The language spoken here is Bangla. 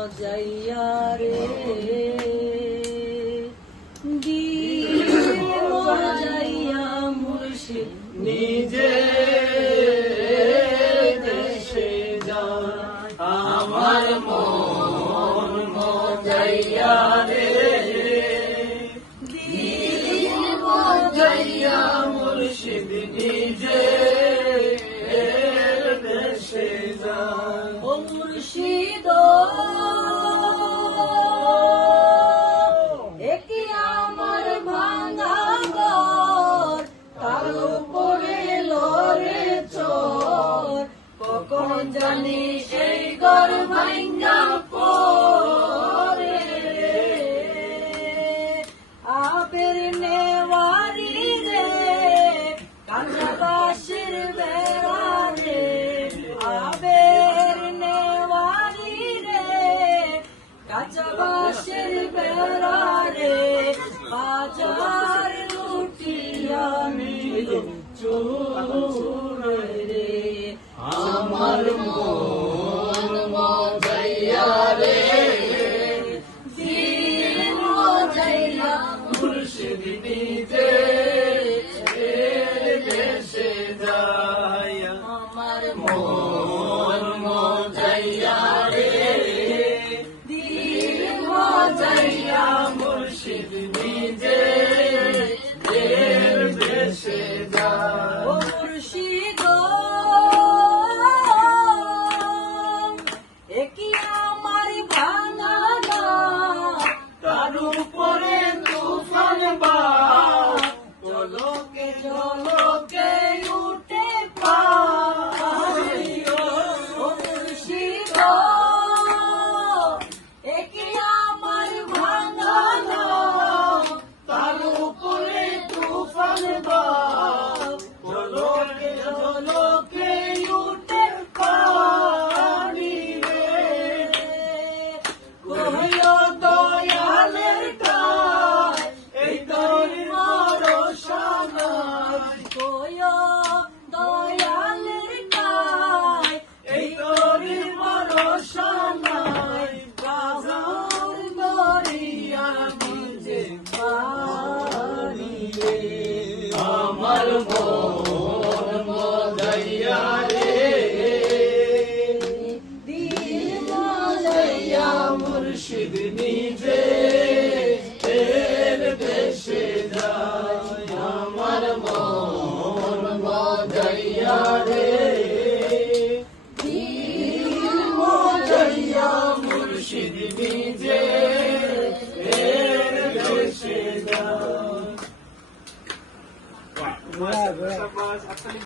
মজাইয়া রে দিল মজাইয়া মুর্শিদ নিজে দেশে যায় আমার মন মজাইয়া রে দিল মজাইয়া মুর্শিদ নিজে দেশে যায় ও মুর্শিদ একি আমার ভাঙা ঘর তার উপরে লড়ে চোর কখন জানি সেই ঘর ভাঙা পড়ে আবের নেওয়ারি রে কাঁচা বাঁশের বেড়া রে আবের নেওয়ারি রে কাঁচা বাঁশের বেড়া রে বাজার লুটিয়া নিল চোর রে আমার মন মজাইয়া রে দিল মজাইয়া মুর্শিদ নিজে দেশে যায় আমার মন মজাইয়া রে দিল মজাইয়া মুর্শিদ নিজে দেশে যায় ও মুর্শিদ একি আমার ভাঙা ঘর তার উপরে তুফান বাজ জলকে জলকে উঠে পানি ও মুর্শিদ একি আমার ভাঙা ঘর তার উপরে তুফান বাজ জলকে জলকে উঠে পানি রে কহিও দয়ালের কাজ এই তোর মরসানাই কহিও দয়ালের কাজ এই তোর মরসানাই বাজার গড়িয়া নিজে পানি রে আমার মন মজাইয়া রে দিল মজাইয়া মুর্শিদ নিজে দেশে যায় আমার মন মজাইয়া রে দিল মজাইয়া মুর্শিদ নিজে দেশে যায়